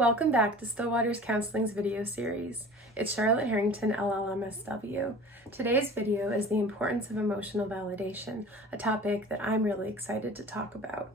Welcome back to Stillwater's Counseling's video series. It's Charlotte Harrington, LLMSW. Today's video is the importance of emotional validation, a topic that I'm really excited to talk about.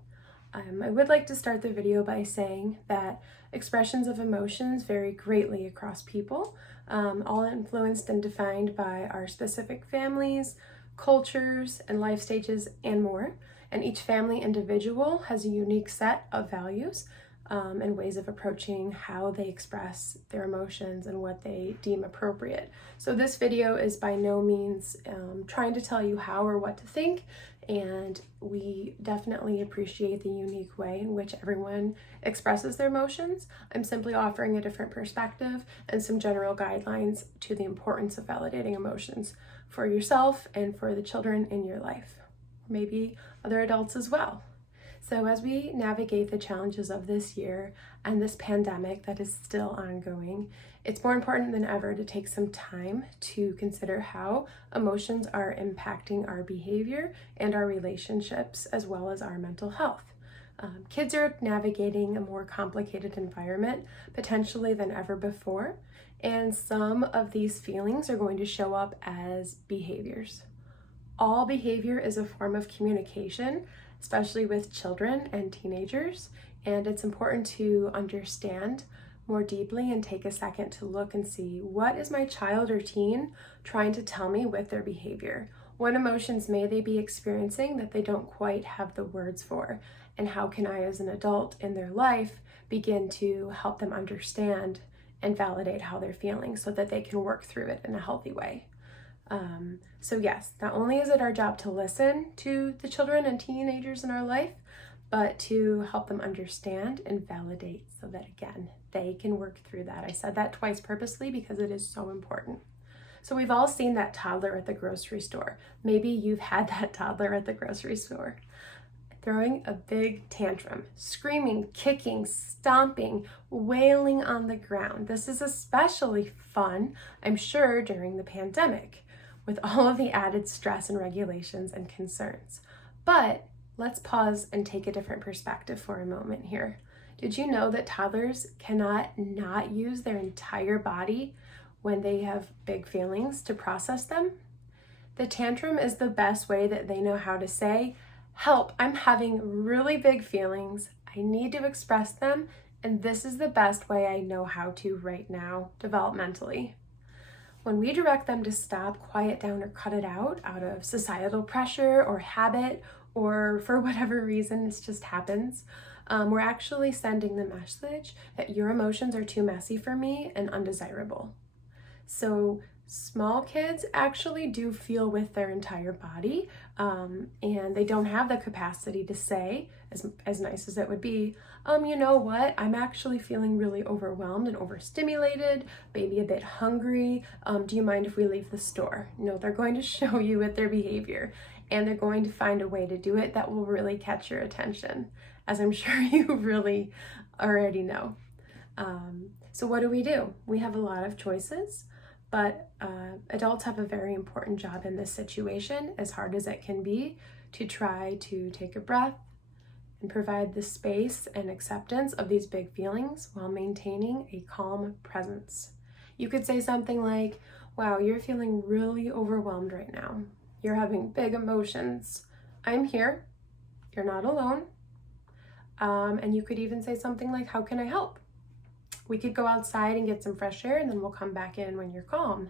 I would like to start the video by saying that expressions of emotions vary greatly across people, all influenced and defined by our specific families, cultures, and life stages, and more. And each family individual has a unique set of values and ways of approaching how they express their emotions and what they deem appropriate. So this video is by no means trying to tell you how or what to think, and we definitely appreciate the unique way in which everyone expresses their emotions. I'm simply offering a different perspective and some general guidelines to the importance of validating emotions for yourself and for the children in your life, maybe other adults as well. So as we navigate the challenges of this year and this pandemic that is still ongoing, it's more important than ever to take some time to consider how emotions are impacting our behavior and our relationships, as well as our mental health. Kids are navigating a more complicated environment, potentially than ever before, and some of these feelings are going to show up as behaviors. All behavior is a form of communication, especially with children and teenagers, and it's important to understand more deeply and take a second to look and see, what is my child or teen trying to tell me with their behavior? What emotions may they be experiencing that they don't quite have the words for? And how can I, as an adult in their life, begin to help them understand and validate how they're feeling so that they can work through it in a healthy way? So yes, not only is it our job to listen to the children and teenagers in our life, but to help them understand and validate so that, again, they can work through that. I said that twice purposely because it is so important. So we've all seen that toddler at the grocery store. Maybe you've had that toddler at the grocery store throwing a big tantrum, screaming, kicking, stomping, wailing on the ground. This is especially fun, I'm sure, during the pandemic, with all of the added stress and regulations and concerns. But let's pause and take a different perspective for a moment here. Did you know that toddlers cannot not use their entire body when they have big feelings to process them? The tantrum is the best way that they know how to say, "Help, I'm having really big feelings. I need to express them, and this is the best way I know how to right now, developmentally." When we direct them to stop, quiet down, or cut it out of societal pressure or habit, or for whatever reason, it just happens, we're actually sending the message that your emotions are too messy for me and undesirable. So small kids actually do feel with their entire body, and they don't have the capacity to say, as nice as it would be, you know what, I'm actually feeling really overwhelmed and overstimulated, maybe a bit hungry. Do you mind if we leave the store? No, they're going to show you with their behavior, and they're going to find a way to do it that will really catch your attention, as I'm sure you really already know. So what do? We have a lot of choices. But adults have a very important job in this situation, as hard as it can be, to try to take a breath and provide the space and acceptance of these big feelings while maintaining a calm presence. You could say something like, "Wow, you're feeling really overwhelmed right now. You're having big emotions. I'm here. You're not alone." And you could even say something like, "How can I help? We could go outside and get some fresh air, and then we'll come back in when you're calm."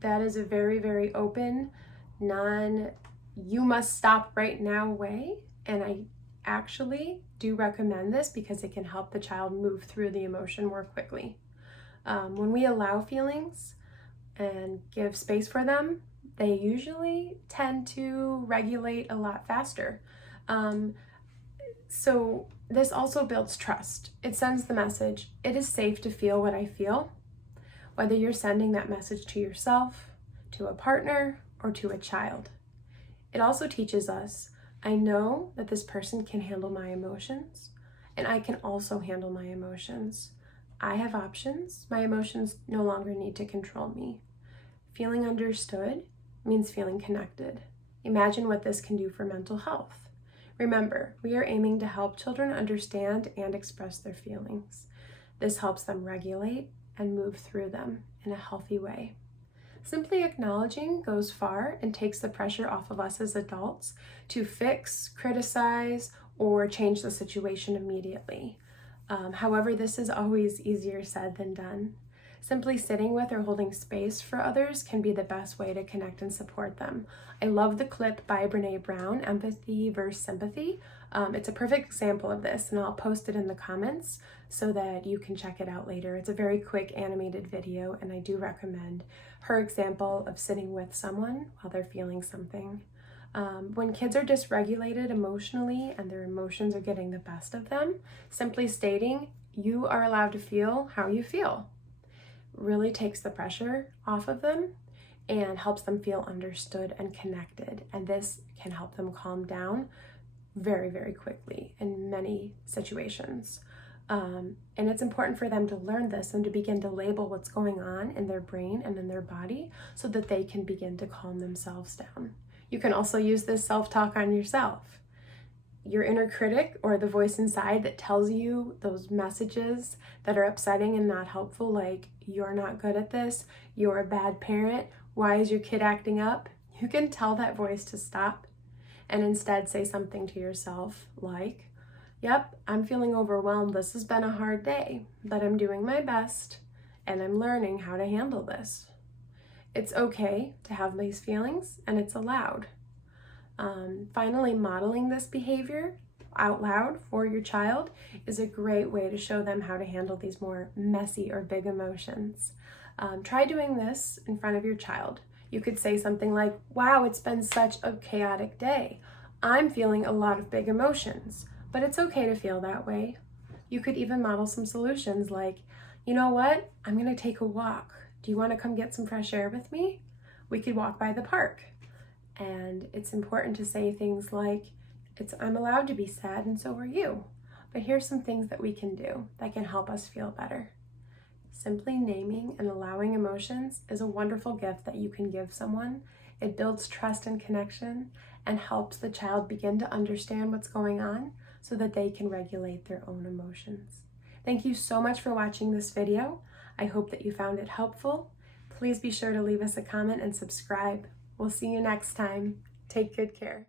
That is a very, very open, you must stop right now way. And I actually do recommend this because it can help the child move through the emotion more quickly. When we allow feelings and give space for them, they usually tend to regulate a lot faster. So this also builds trust. It sends the message, it is safe to feel what I feel, whether you're sending that message to yourself, to a partner, or to a child. It also teaches us, I know that this person can handle my emotions, and I can also handle my emotions. I have options. My emotions no longer need to control me. Feeling understood means feeling connected. Imagine what this can do for mental health. Remember, we are aiming to help children understand and express their feelings. This helps them regulate and move through them in a healthy way. Simply acknowledging goes far and takes the pressure off of us as adults to fix, criticize, or change the situation immediately. However, this is always easier said than done. Simply sitting with or holding space for others can be the best way to connect and support them. I love the clip by Brene Brown, Empathy versus Sympathy. It's a perfect example of this, and I'll post it in the comments so that you can check it out later. It's a very quick animated video, and I do recommend her example of sitting with someone while they're feeling something. When kids are dysregulated emotionally and their emotions are getting the best of them, simply stating, "You are allowed to feel how you feel," really takes the pressure off of them and helps them feel understood and connected. And this can help them calm down very, very quickly in many situations. And it's important for them to learn this and to begin to label what's going on in their brain and in their body so that they can begin to calm themselves down. You can also use this self-talk on yourself. Your inner critic, or the voice inside that tells you those messages that are upsetting and not helpful, like, "You're not good at this, you're a bad parent, why is your kid acting up?" You can tell that voice to stop and instead say something to yourself like, "Yep, I'm feeling overwhelmed. This has been a hard day, but I'm doing my best and I'm learning how to handle this." It's okay to have these feelings, and it's allowed. Finally, modeling this behavior out loud for your child is a great way to show them how to handle these more messy or big emotions. Try doing this in front of your child. You could say something like, "Wow, it's been such a chaotic day. I'm feeling a lot of big emotions, but it's okay to feel that way." You could even model some solutions like, "You know what? I'm going to take a walk. Do you want to come get some fresh air with me? We could walk by the park." And it's important to say things like, "I'm allowed to be sad, and so are you. But here's some things that we can do that can help us feel better." Simply naming and allowing emotions is a wonderful gift that you can give someone. It builds trust and connection and helps the child begin to understand what's going on so that they can regulate their own emotions. Thank you so much for watching this video. I hope that you found it helpful. Please be sure to leave us a comment and subscribe. We'll see you next time. Take good care.